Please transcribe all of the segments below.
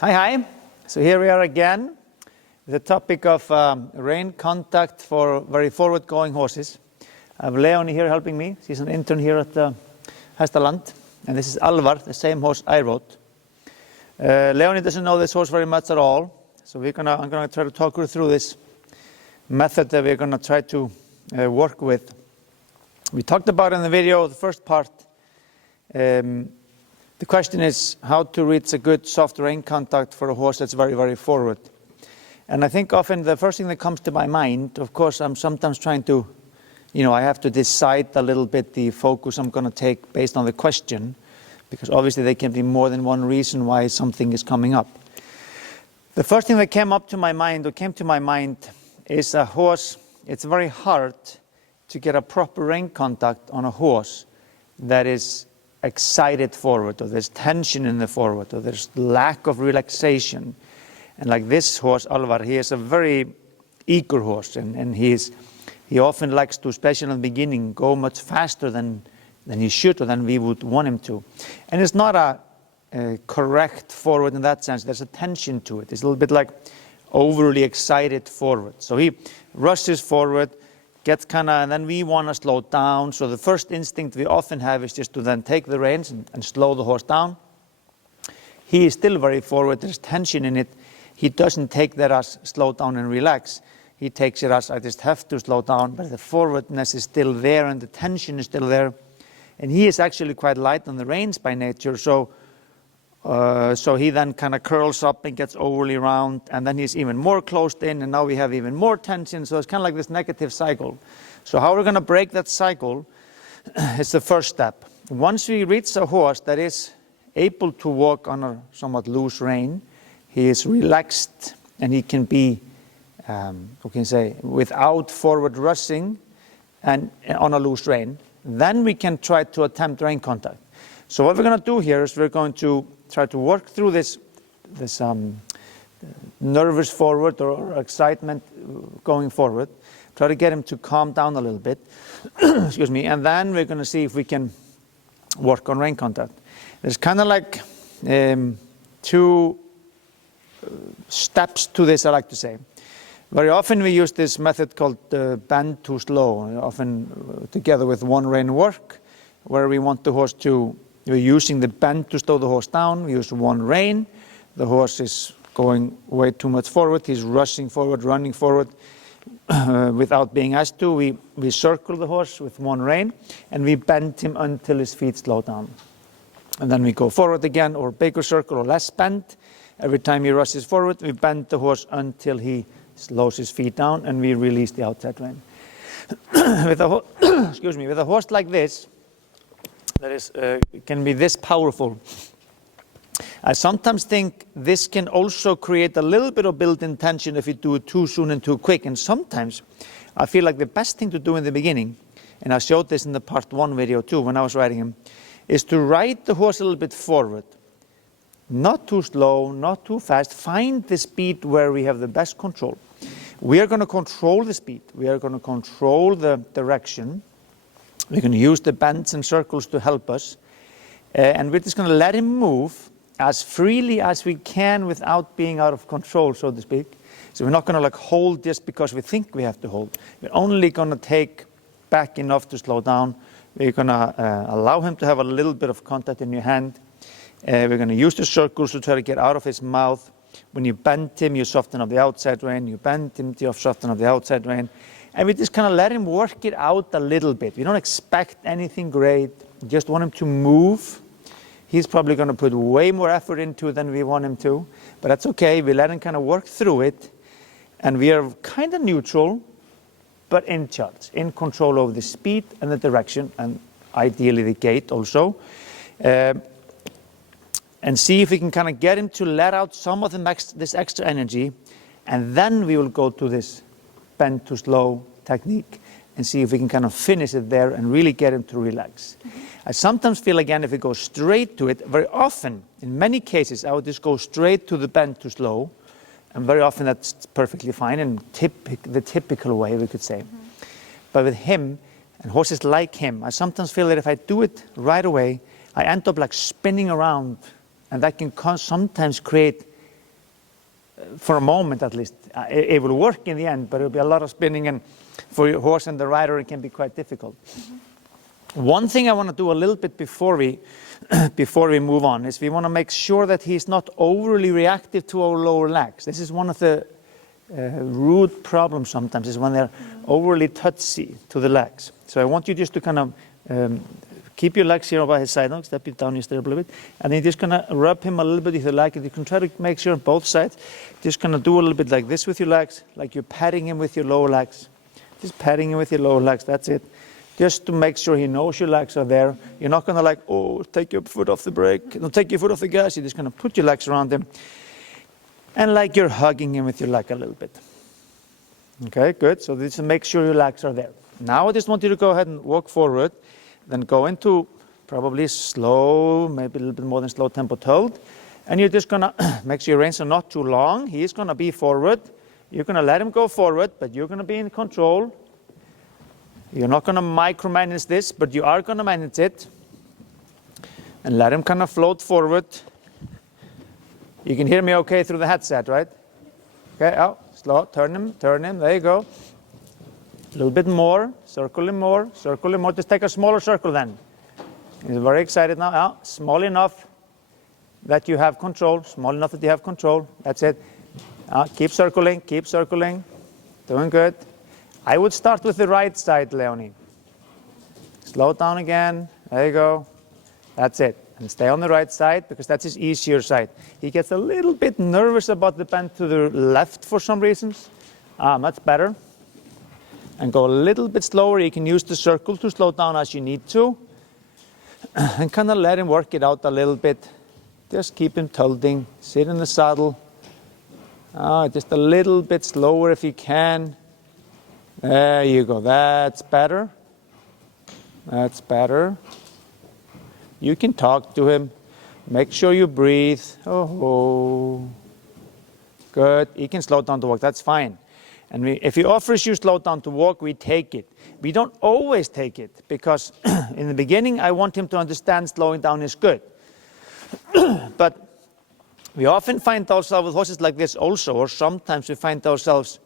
Hi. So here we are again with the topic of rein contact for very forward-going horses. I have Leonie here helping me. She's an intern here at Hestaland. And this is Alvar, the same horse I rode. Leonie doesn't know this horse very much at all. So I'm going to try to talk her through this method that we're going to try to work with. We talked about in the video, the first part, the question is how to reach a good soft rein contact for a horse that's very, very forward. And I think often the first thing that comes to my mind, of course, I'm sometimes trying to, I have to decide a little bit the focus I'm going to take based on the question, because obviously there can be more than one reason why something is coming up. The first thing that came to my mind is a horse. It's very hard to get a proper rein contact on a horse that is excited forward, or there's tension in the forward, or there's lack of relaxation. And like this horse, Alvar, he is a very eager horse, and he often likes to, especially in the beginning, go much faster than he should, or than we would want him to. And it's not a correct forward in that sense. There's a tension to it. It's a little bit like overly excited forward. So he rushes forward, and then we want to slow down. So the first instinct we often have is just to then take the reins and slow the horse down. He is still very forward. There's tension in it. He doesn't take that as slow down and relax. He takes it as I just have to slow down, but the forwardness is still there and the tension is still there. And he is actually quite light on the reins by nature. So he then kind of curls up and gets overly round, and then he's even more closed in, and now we have even more tension. So it's kind of like this negative cycle. So how we're going to break that cycle is the first step. Once we reach a horse that is able to walk on a somewhat loose rein, he is relaxed, and he can be, without forward rushing and on a loose rein, then we can try to attempt rein contact. So what we're going to do here is we're going to try to work through this nervous forward or excitement going forward. Try to get him to calm down a little bit. Excuse me. And then we're going to see if we can work on rein contact. There's kind of like two steps to this, I like to say. Very often we use this method called bend to slow, often together with one rein work, where we want the horse to, we're using the bend to slow the horse down. We use one rein. The horse is going way too much forward. He's rushing forward, running forward without being asked to. We circle the horse with one rein, and we bend him until his feet slow down. And then we go forward again, or bigger circle, or less bend. Every time he rushes forward, we bend the horse until he slows his feet down, and we release the outside rein. With a horse like this, that is, can be this powerful, I sometimes think this can also create a little bit of built-in tension if you do it too soon and too quick. And sometimes I feel like the best thing to do in the beginning, and I showed this in the part 1 video too when I was riding him, is to ride the horse a little bit forward. Not too slow, not too fast. Find the speed where we have the best control. We are going to control the speed. We are going to control the direction. We're going to use the bends and circles to help us. And we're just going to let him move as freely as we can without being out of control, so to speak. So we're not going to hold just because we think we have to hold. We're only going to take back enough to slow down. We're going to allow him to have a little bit of contact in your hand. We're going to use the circles to try to get out of his mouth. When you bend him, you soften up the outside rein. You bend him, you soften up the outside rein. And we just kind of let him work it out a little bit. We don't expect anything great. We just want him to move. He's probably going to put way more effort into it than we want him to. But that's okay. We let him kind of work through it. And we are kind of neutral, but in charge, in control of the speed and the direction, and ideally the gait also. And see if we can kind of get him to let out some of this extra energy. And then we will go to this bend to slow technique and see if we can kind of finish it there and really get him to relax. I sometimes feel, again, if we go straight to it, very often, in many cases, I would just go straight to the bend to slow. And very often that's perfectly fine and the typical way, we could say. But with him, and horses like him, I sometimes feel that if I do it right away, I end up like spinning around, and that can sometimes create for a moment at least. It will work in the end, but it will be a lot of spinning, and for your horse and the rider it can be quite difficult. One thing I want to do a little bit before we move on is we want to make sure that he's not overly reactive to our lower legs. This is one of the root problems sometimes, is when they're overly touchy to the legs. So I want you just to kind of keep your legs here by his side. Now step it down your stirrup a little bit, and then you're just gonna rub him a little bit with your leg. And you can try to make sure on both sides. Just gonna do a little bit like this with your legs, like you're patting him with your lower legs. Just patting him with your lower legs. That's it. Just to make sure he knows your legs are there. You're not gonna like, oh, take your foot off the brake. Don't take your foot off the gas. You're just gonna put your legs around him, and like you're hugging him with your leg a little bit. Okay, good. So just make sure your legs are there. Now I just want you to go ahead and walk forward, then go into probably slow, maybe a little bit more than slow tempo told. And you're just gonna make sure your reins are not too long. He's gonna be forward. You're gonna let him go forward, but you're gonna be in control. You're not gonna micromanage this, but you are gonna manage it. And let him kind of float forward. You can hear me okay through the headset, right? Okay, oh, slow, turn him, there you go. A little bit more, circle him more, just take a smaller circle then. He's very excited now, oh, small enough that you have control, that's it. Keep circling, doing good. I would start with the right side, Leonie. Slow down again, there you go, that's it. And stay on the right side, because that's his easier side. He gets a little bit nervous about the bend to the left for some reasons. Much better. And go a little bit slower. You can use the circle to slow down as you need to. And kind of let him work it out a little bit. Just keep him tilting. Sit in the saddle. Just a little bit slower if you can. There you go. That's better. You can talk to him. Make sure you breathe. Oh, good. He can slow down to walk. That's fine. And if he offers you slow down to walk, we take it. We don't always take it, because in the beginning, I want him to understand slowing down is good. But we often find ourselves with horses like this also, or sometimes we find ourselves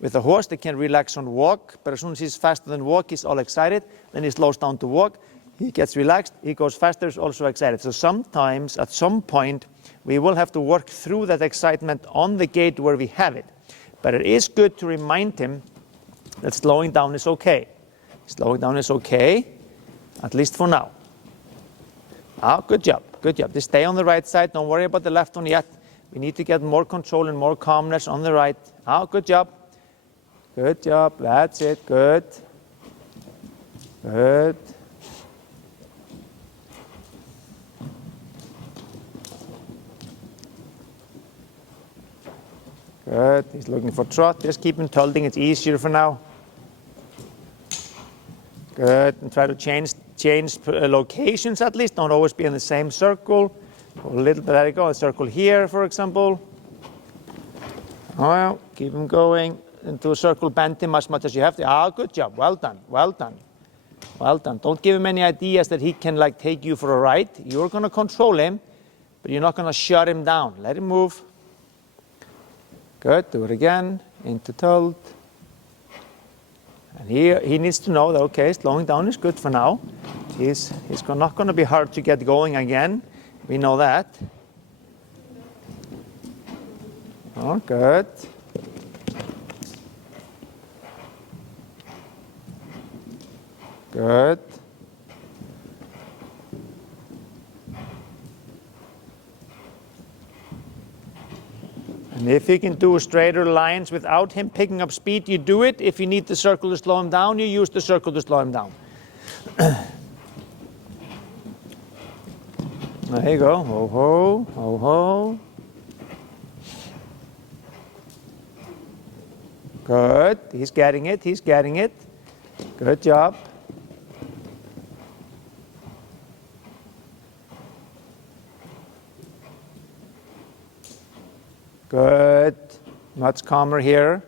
with a horse that can relax on walk, but as soon as he's faster than walk, he's all excited. Then he slows down to walk. He gets relaxed, he goes faster, he's also excited. So sometimes, at some point, we will have to work through that excitement on the gait where we have it. But it is good to remind him that slowing down is okay. Slowing down is okay, at least for now. Good job. Just stay on the right side. Don't worry about the left one yet. We need to get more control and more calmness on the right. Good job. That's it. Good. Good. He's looking for trot. Just keep him tilting. It's easier for now. Good. And try to change locations at least. Don't always be in the same circle. Go a little bit. There you go. A circle here, for example. Keep him going into a circle. Bend him as much as you have to. Good job. Well done. Don't give him any ideas that he can take you for a ride. You're going to control him, but you're not going to shut him down. Let him move. Good, do it again, into tilt. And he needs to know that, okay, slowing down is good for now. He's not going to be hard to get going again. We know that. Good. Good. And if you can do straighter lines without him picking up speed, you do it. If you need the circle to slow him down, you use the circle to slow him down. There you go. Ho, ho, ho, ho. Good. He's getting it. Good job. Good. Much calmer here.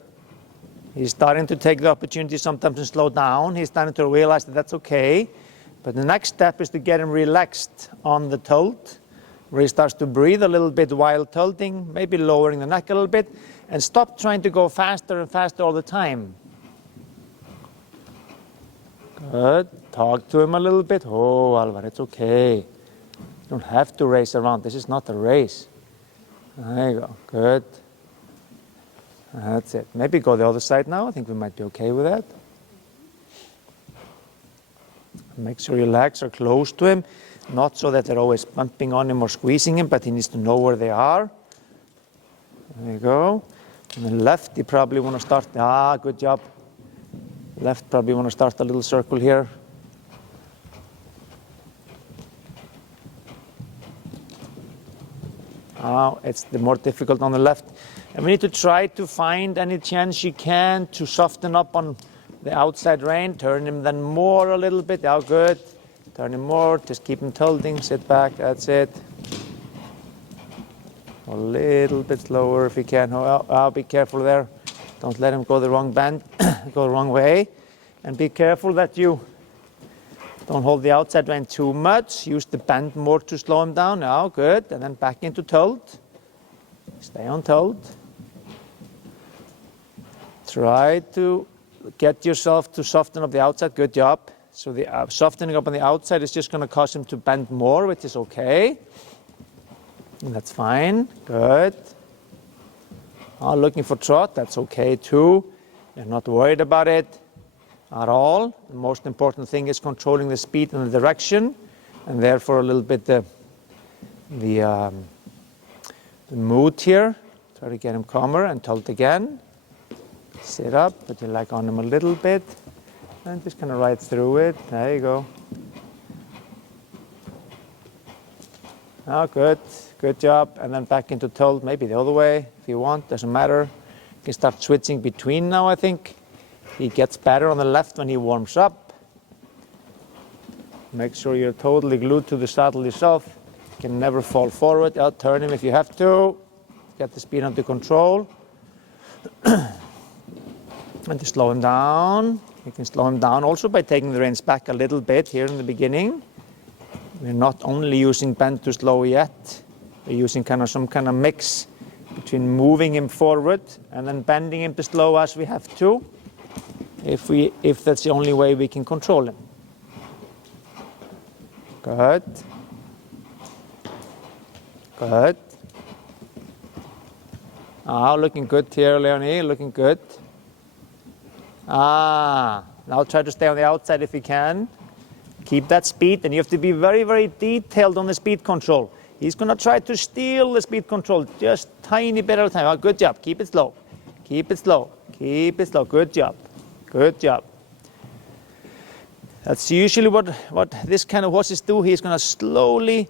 He's starting to take the opportunity sometimes to slow down. He's starting to realize that that's okay. But the next step is to get him relaxed on the tilt. where he starts to breathe a little bit while tilting, maybe lowering the neck a little bit, and stop trying to go faster and faster all the time. Good. Talk to him a little bit. Oh, Alvar, it's okay. You don't have to race around. This is not a race. There you go. Good. That's it. Maybe go the other side now. I think we might be okay with that. Make sure your legs are close to him. Not so that they're always bumping on him or squeezing him, but he needs to know where they are. There you go. And then left, you probably want to start. Ah, good job. Left, probably want to start a little circle here. It's the more difficult on the left. And we need to try to find any chance you can to soften up on the outside rein. Turn him then more a little bit. Oh, good. Turn him more. Just keep him tilting. Sit back. That's it. A little bit slower if you can. Oh, be careful there. Don't let him go the wrong bend, go the wrong way. And be careful that you don't hold the outside rein too much. Use the bend more to slow him down. Now, good. And then back into tilt. Stay on tilt. Try to get yourself to soften up the outside. Good job. So the softening up on the outside is just going to cause him to bend more, which is okay. And that's fine. Good. Looking for trot. That's okay too. You're not worried about it at all. The most important thing is controlling the speed and the direction, and therefore a little bit the mood here. Try to get him calmer and tilt again. Sit up, put your leg on him a little bit, and just kind of ride through it. There you go. Oh, good. Good job. And then back into tilt, maybe the other way if you want, doesn't matter. You can start switching between now, I think. He gets better on the left when he warms up. Make sure you're totally glued to the saddle yourself. You can never fall forward. Turn him if you have to. Get the speed under control. And to slow him down. You can slow him down also by taking the reins back a little bit here in the beginning. We're not only using bend to slow yet. We're using some kind of mix between moving him forward and then bending him to slow as we have to, if that's the only way we can control him. Good. Good. Looking good here, Leonie, looking good. Now try to stay on the outside if you can. Keep that speed, and you have to be very, very detailed on the speed control. He's going to try to steal the speed control just tiny bit at a time. Good job. Keep it slow. Keep it slow. Keep it slow. Good job. Good job. That's usually what this kind of horses do. He's going to slowly,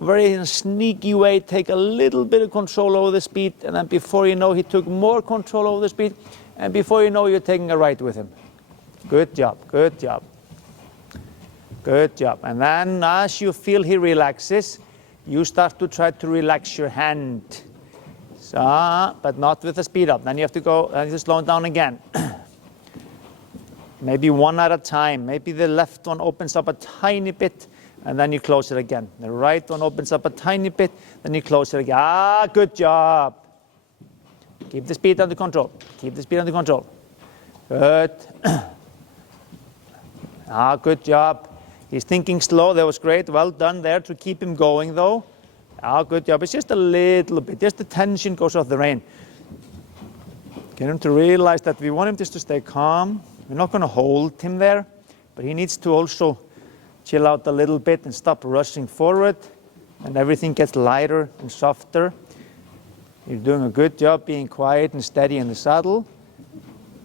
very sneaky way, take a little bit of control over the speed, and then before you know, he took more control over the speed, and before you know, you're taking a ride with him. Good job. Good job. Good job. And then as you feel he relaxes, you start to try to relax your hand. So, but not with the speed up. Then you have to go and just slow it down again. Maybe one at a time. Maybe the left one opens up a tiny bit, and then you close it again. The right one opens up a tiny bit, then you close it again. Good job. Keep the speed under control. Keep the speed under control. Good. Good job. He's thinking slow. That was great. Well done there to keep him going, though. Good job. It's just a little bit. Just the tension goes off the rein. Get him to realize that we want him just to stay calm. We're not going to hold him there, but he needs to also chill out a little bit and stop rushing forward, and everything gets lighter and softer. You're doing a good job being quiet and steady in the saddle.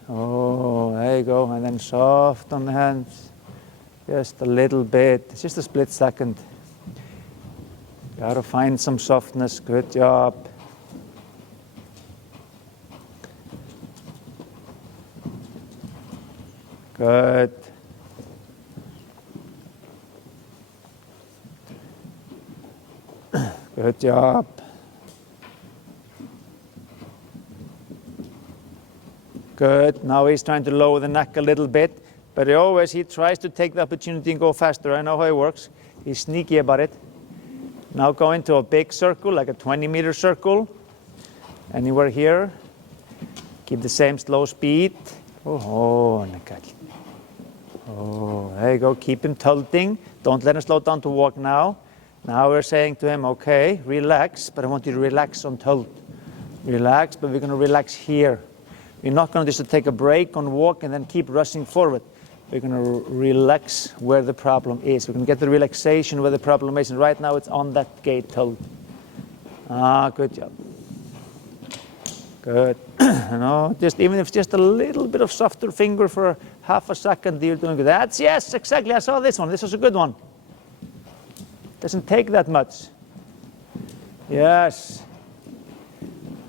There you go. And then soft on the hands. Just a little bit. It's just a split second. Got to find some softness. Good job. Good. Good job. Good. Now he's trying to lower the neck a little bit, but he tries to take the opportunity and go faster. I know how it works. He's sneaky about it. Now go into a big circle, like a 20-meter circle. Anywhere here. Keep the same slow speed. Oh, there you go. Keep him tilting. Don't let him slow down to walk now. Now we're saying to him, okay, relax, but I want you to relax on tilt. Relax, but we're going to relax here. We're not going to just take a break on walk and then keep rushing forward. We're going to relax where the problem is. We're going to get the relaxation where the problem is. And right now it's on that gate tilt. Good job. Good. Even if it's just a little bit of softer finger for half a second, you're doing good. That's, yes, exactly. I saw this one. This was a good one. Doesn't take that much. Yes.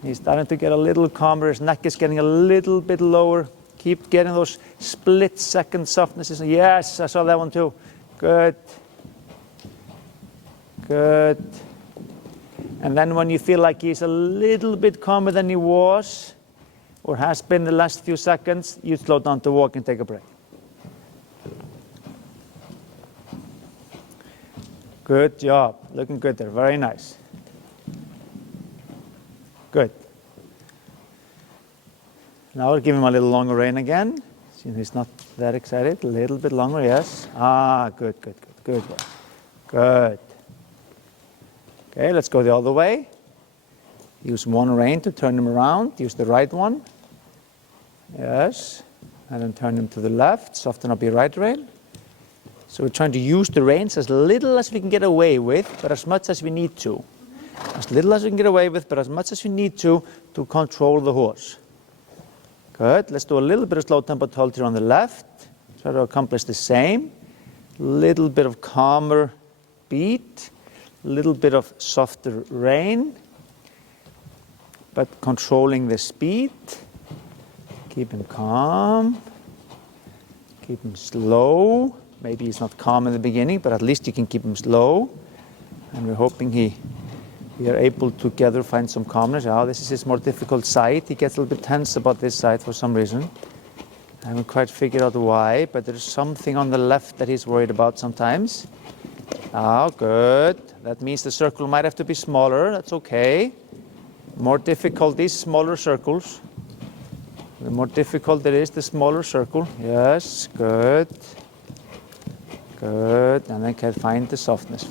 He's starting to get a little calmer. His neck is getting a little bit lower. Keep getting those split-second softnesses. Yes, I saw that one too. Good. Good. And then when you feel like he's a little bit calmer than he was, or has been the last few seconds, you slow down to walk and take a break. Good job. Looking good there. Very nice. Good. Now we'll give him a little longer rein again. See, he's not that excited. A little bit longer, yes. Good. Good. Good. Okay, let's go the other way. Use one rein to turn him around. Use the right one. Yes. And then turn him to the left. Soften up your right rein. So we're trying to use the reins as little as we can get away with, but as much as we need to. As little as we can get away with, but as much as we need to control the horse. Good. Let's do a little bit of slow tempo tilt here on the left. Try to accomplish the same. Little bit of calmer beat. Little bit of softer rein. But controlling the speed. Keep him calm. Keep him slow. Maybe he's not calm in the beginning, but at least you can keep him slow. And we're hoping we are able to together find some calmness. This is his more difficult side. He gets a little bit tense about this side for some reason. I haven't quite figured out why, but there's something on the left that he's worried about sometimes. Good. That means the circle might have to be smaller. That's okay. More difficulties, smaller circles. The more difficult it is, the smaller circle. Yes, good. Good, and then find the softness,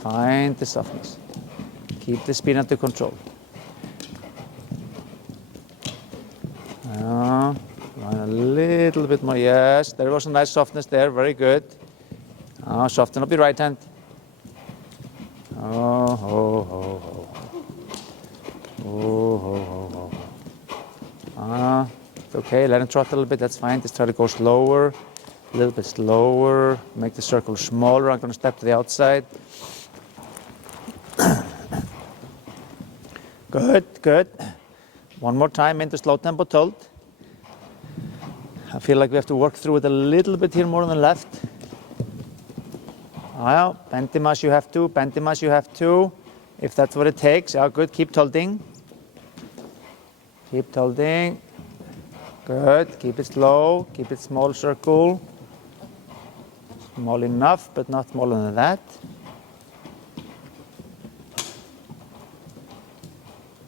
Keep the speed under control. Run a little bit more, yes, there was a nice softness there, very good. Soften up your right hand. It's okay, let him trot a little bit, that's fine. Just try to go slower. A little bit slower, make the circle smaller. I'm going to step to the outside. Good. One more time into slow tempo tilt. I feel like we have to work through it a little bit here more on the left. Bend him as you have to, if that's what it takes. Good, keep tilting. Good, keep it slow, keep it small circle. Small enough, but not smaller than that.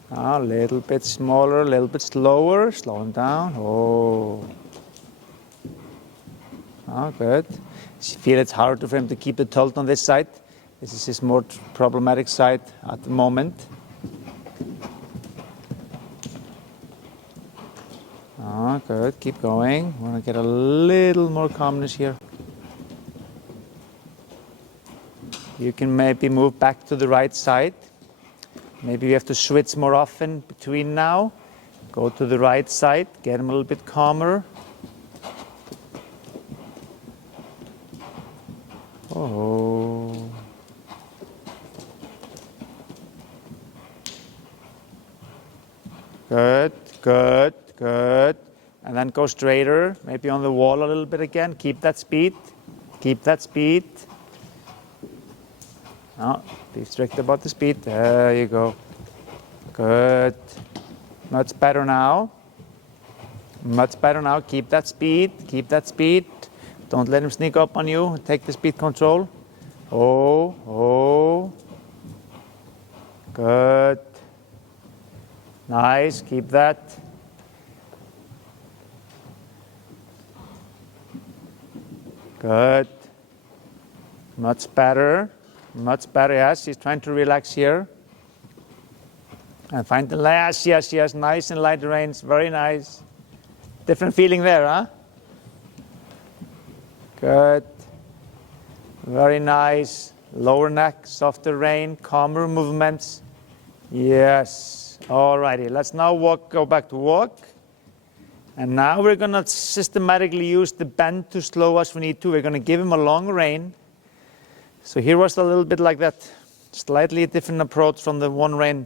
A little bit smaller, a little bit slower. Slow him down. Good. You feel it's harder for him to keep the tilt on this side. This is his more problematic side at the moment. Good. Keep going. Want to get a little more calmness here. You can maybe move back to the right side. Maybe we have to switch more often between now. Go to the right side, get him a little bit calmer. Good. And then go straighter, maybe on the wall a little bit again. Keep that speed. Be strict about the speed. There you go. Good. Much better now. Keep that speed. Don't let him sneak up on you. Take the speed control. Good. Nice, keep that. Good. Much better. Much better, yes. He's trying to relax here. And find the last, yes, nice and light reins, very nice. Different feeling there, huh? Good. Very nice. Lower neck, softer rein, calmer movements. Yes. Alrighty, let's now go back to walk. And now we're going to systematically use the bend to slow us if we need to. We're going to give him a long rein. So here was a little bit like that, slightly different approach from the one rein.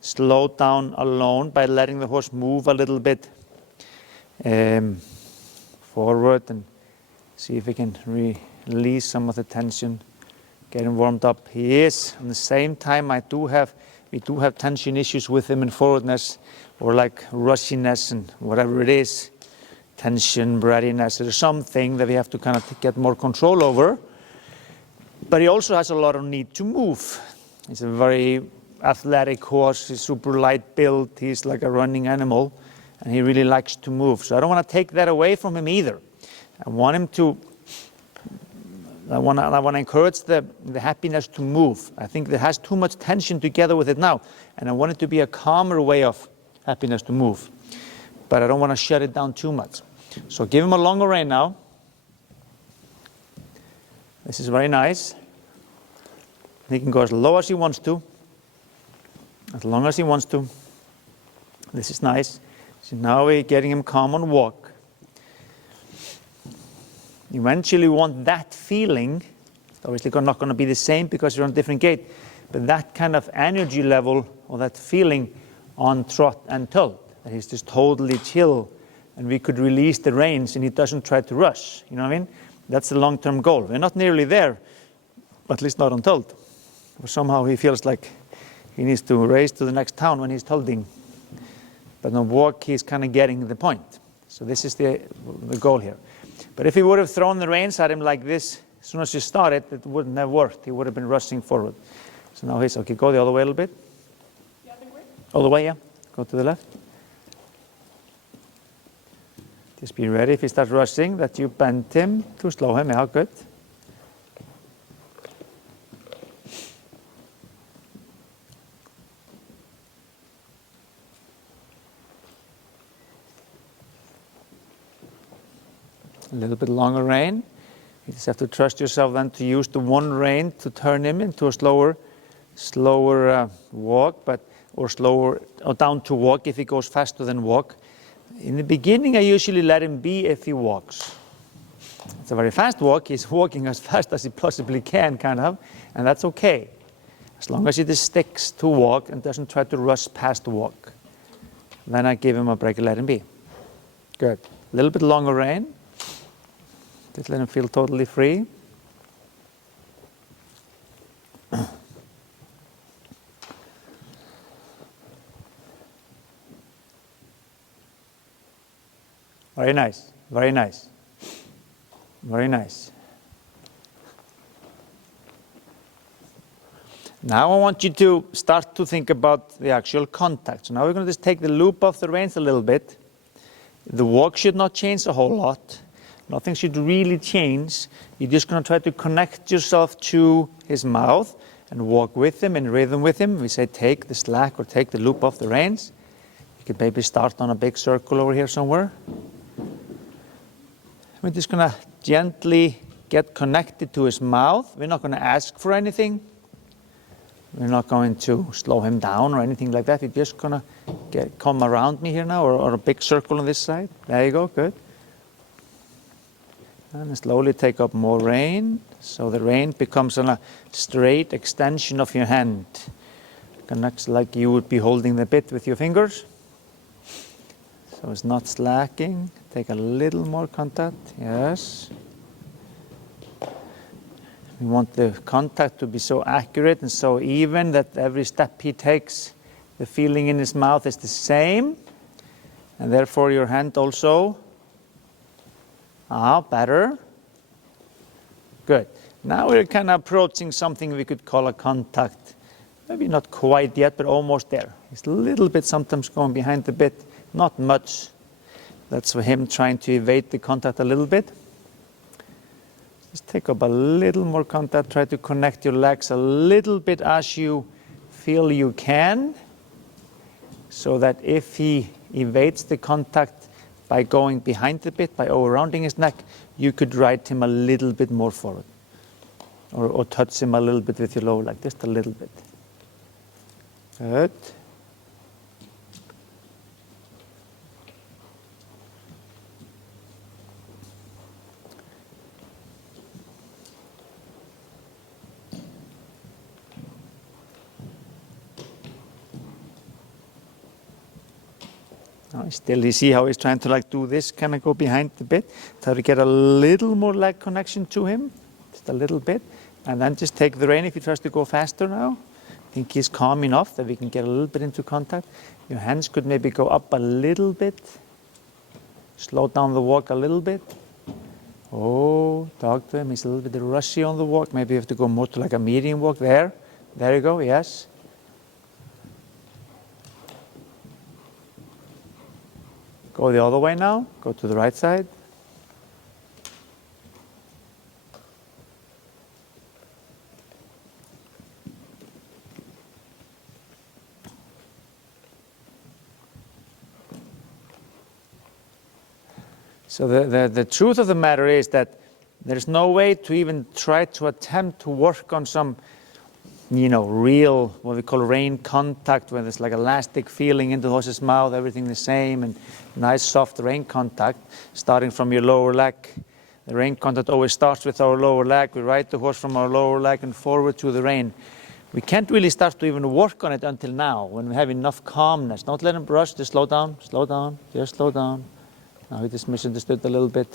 Slow down alone by letting the horse move a little bit forward and see if we can release some of the tension. Get him warmed up. He is. At the same time, we do have tension issues with him in forwardness or like rushiness and whatever it is. Tension, breathiness. There's something that we have to kind of get more control over. But he also has a lot of need to move. He's a very athletic horse. He's super light built. He's like a running animal. And he really likes to move. So I don't want to take that away from him either. I want him to I want to encourage the happiness to move. I think it has too much tension together with it now. And I want it to be a calmer way of happiness to move. But I don't want to shut it down too much. So give him a longer rein now. This is very nice. He can go as low as he wants to. As long as he wants to. This is nice. So now we're getting him calm on walk. Eventually we want that feeling. It's obviously not going to be the same because you're on a different gait. But that kind of energy level or that feeling on trot and tilt. That he's just totally chill. And we could release the reins and he doesn't try to rush. You know what I mean? That's the long-term goal. We're not nearly there. At least not on tilt. Or somehow he feels like he needs to race to the next town when he's tilting. But on walk, he's kind of getting the point. So this is the goal here. But if he would have thrown the reins at him like this, as soon as you started, it wouldn't have worked. He would have been rushing forward. So now he's, okay, go the other way a little bit. The other way? Other way, yeah. Go to the left. Just be ready if he starts rushing that you bend him to slow him. Yeah, good. A little bit longer rein. You just have to trust yourself then to use the one rein to turn him into a slower walk, or down to walk if he goes faster than walk. In the beginning, I usually let him be if he walks. It's a very fast walk. He's walking as fast as he possibly can, kind of, and that's okay. As long as he just sticks to walk and doesn't try to rush past the walk. Then I give him a break and let him be. Good. A little bit longer rein. Just let him feel totally free. Very nice, very nice, very nice. Now I want you to start to think about the actual contact. So now we're going to just take the loop off the reins a little bit. The walk should not change a whole lot. Nothing should really change. You're just going to try to connect yourself to his mouth and walk with him, in rhythm with him. We say take the slack or take the loop off the reins. You could maybe start on a big circle over here somewhere. We're just going to gently get connected to his mouth. We're not going to ask for anything. We're not going to slow him down or anything like that. We're just going to come around me here now, or a big circle on this side. There you go, good. And slowly take up more rein. So the rein becomes a straight extension of your hand. Connects like you would be holding the bit with your fingers. So it's not slacking. Take a little more contact, yes. We want the contact to be so accurate and so even that every step he takes, the feeling in his mouth is the same. And therefore your hand also. Better. Good. Now we're kind of approaching something we could call a contact Maybe not quite yet, but almost there. He's a little bit sometimes going behind the bit, not much. That's for him trying to evade the contact a little bit. Just take up a little more contact, try to connect your legs a little bit as you feel you can, so that if he evades the contact by going behind the bit, by over-rounding his neck, you could ride him a little bit more forward. Or touch him a little bit with your lower leg, just a little bit. Good. Now still, you see how he's trying to like do this, kind of go behind the bit, try to get a little more leg connection to him, just a little bit, and then just take the rein if he tries to go faster now. I think he's calm enough that we can get a little bit into contact. Your hands could maybe go up a little bit, slow down the walk a little bit. Oh, talk to him, he's a little bit rushy on the walk, maybe you have to go more to like a medium walk. There you go, yes. Go the other way now, go to the right side. So the truth of the matter is that there's no way to even try to attempt to work on some, real, what we call rein contact, where there's like elastic feeling into the horse's mouth, everything the same, and nice soft rein contact, starting from your lower leg. The rein contact always starts with our lower leg. We ride the horse from our lower leg and forward to the rein. We can't really start to even work on it until now, when we have enough calmness. Don't let him rush, just slow down, just slow down. Now he just misunderstood a little bit.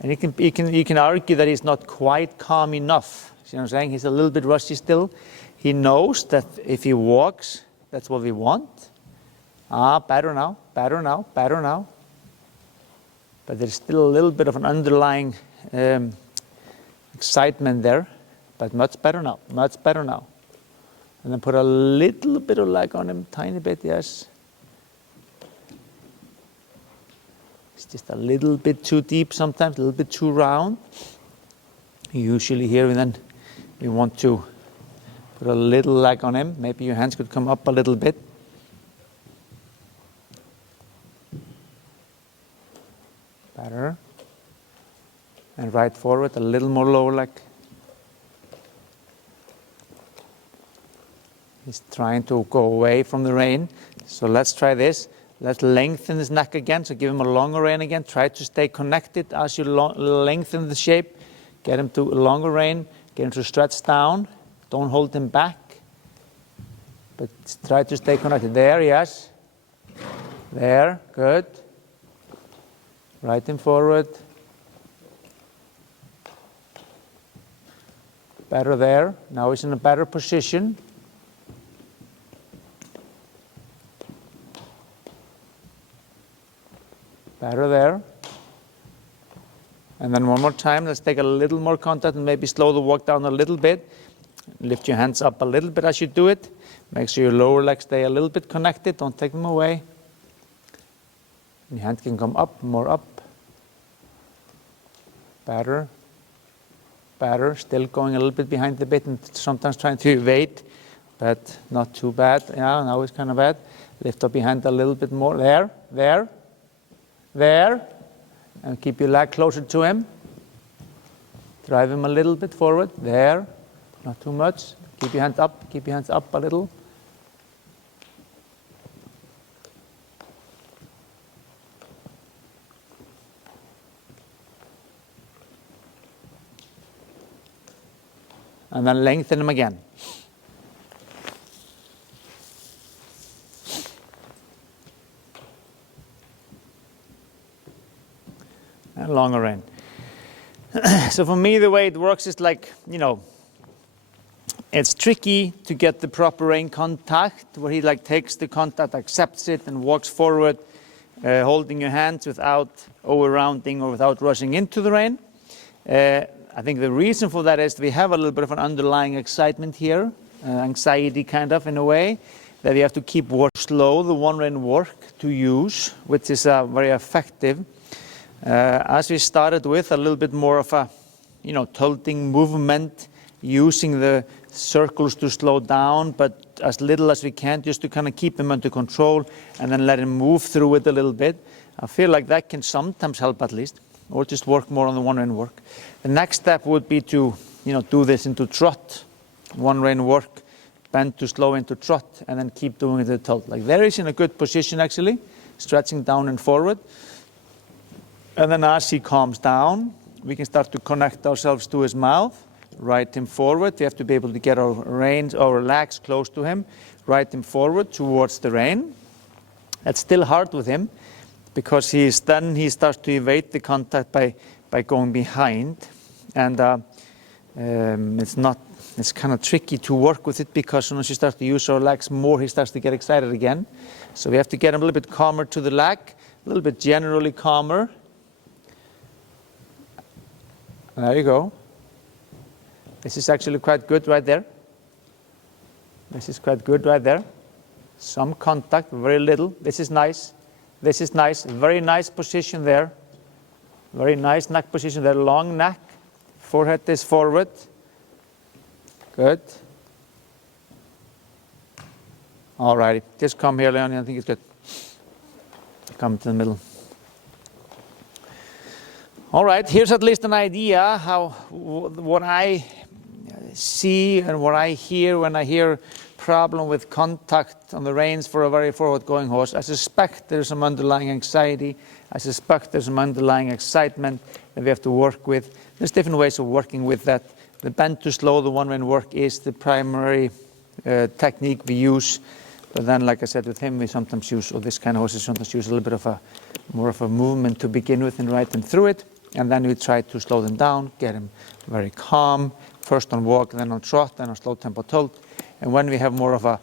And you can argue that he's not quite calm enough. See what I'm saying? He's a little bit rushy still. He knows that if he walks, that's what we want. Better now. But there's still a little bit of an underlying excitement there. But much better now. And then put a little bit of leg on him, tiny bit, yes. It's just a little bit too deep sometimes, a little bit too round. Usually here we want to put a little leg on him. Maybe your hands could come up a little bit. Better. And right forward, a little more lower leg. He's trying to go away from the rein. So let's try this. Let's lengthen his neck again, so give him a longer rein again. Try to stay connected as you lengthen the shape. Get him to a longer rein, get him to stretch down. Don't hold him back, but try to stay connected. There, yes. There, good. Ride him forward. Better there. Now he's in a better position. Better there. And then one more time, let's take a little more contact and maybe slow the walk down a little bit. Lift your hands up a little bit as you do it. Make sure your lower legs stay a little bit connected. Don't take them away. And your hands can come up, more up. Better. Still going a little bit behind the bit and sometimes trying to evade, but not too bad. Yeah, now it's kind of bad. Lift up behind a little bit more. There. And keep your leg closer to him. Drive him a little bit forward. There. Not too much. Keep your hands up a little. And then lengthen him again. And longer rein. So for me, the way it works is like, it's tricky to get the proper rein contact, where he like takes the contact, accepts it, and walks forward, holding your hands without over-rounding or without rushing into the rein. I think the reason for that is we have a little bit of an underlying excitement here. anxiety kind of in a way, that you have to keep slow, the one rein work to use, which is very effective. As we started with, a little bit more of a, tilting movement, using the circles to slow down, but as little as we can, just to kind of keep them under control, and then let him move through it a little bit. I feel like that can sometimes help at least, or just work more on the one rein work. The next step would be to, do this into trot, one rein work, bend to slow into trot, and then keep doing the tilt. Like there is in a good position actually, stretching down and forward. And then as he calms down, we can start to connect ourselves to his mouth, ride him forward. We have to be able to get our reins, our legs close to him, ride him forward towards the rein. That's still hard with him because he starts to evade the contact by going behind. And it's kind of tricky to work with it because once you start to use our legs more, he starts to get excited again. So we have to get him a little bit calmer to the leg, a little bit generally calmer. There you go. This is actually quite good right there. This is quite good right there. Some contact, very little. This is nice. This is nice. Very nice position there. Very nice neck position there. Long neck. Forehead is forward. Good. All righty. Just come here, Leonie. I think it's good. Come to the middle. All right. Here's at least an idea what I see and what I hear when I hear problem with contact on the reins for a very forward-going horse. I suspect there's some underlying anxiety. I suspect there's some underlying excitement that we have to work with. There's different ways of working with that. The bend to slow, the one rein work is the primary technique we use. But then, like I said, with him, we sometimes use, or this kind of horses sometimes use a little bit of more of a movement to begin with and ride them through it. And then we try to slow them down, get them very calm, first on walk, then on trot, then on slow tempo tilt. And when we have more of a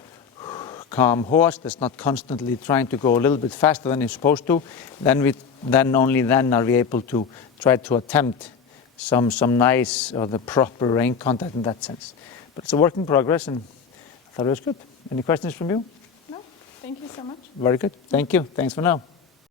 calm horse that's not constantly trying to go a little bit faster than he's supposed to, then only then are we able to try to attempt some nice or the proper rein contact in that sense. But it's a work in progress, and I thought it was good. Any questions from you? No, thank you so much. Very good. Thank you. Thanks for now.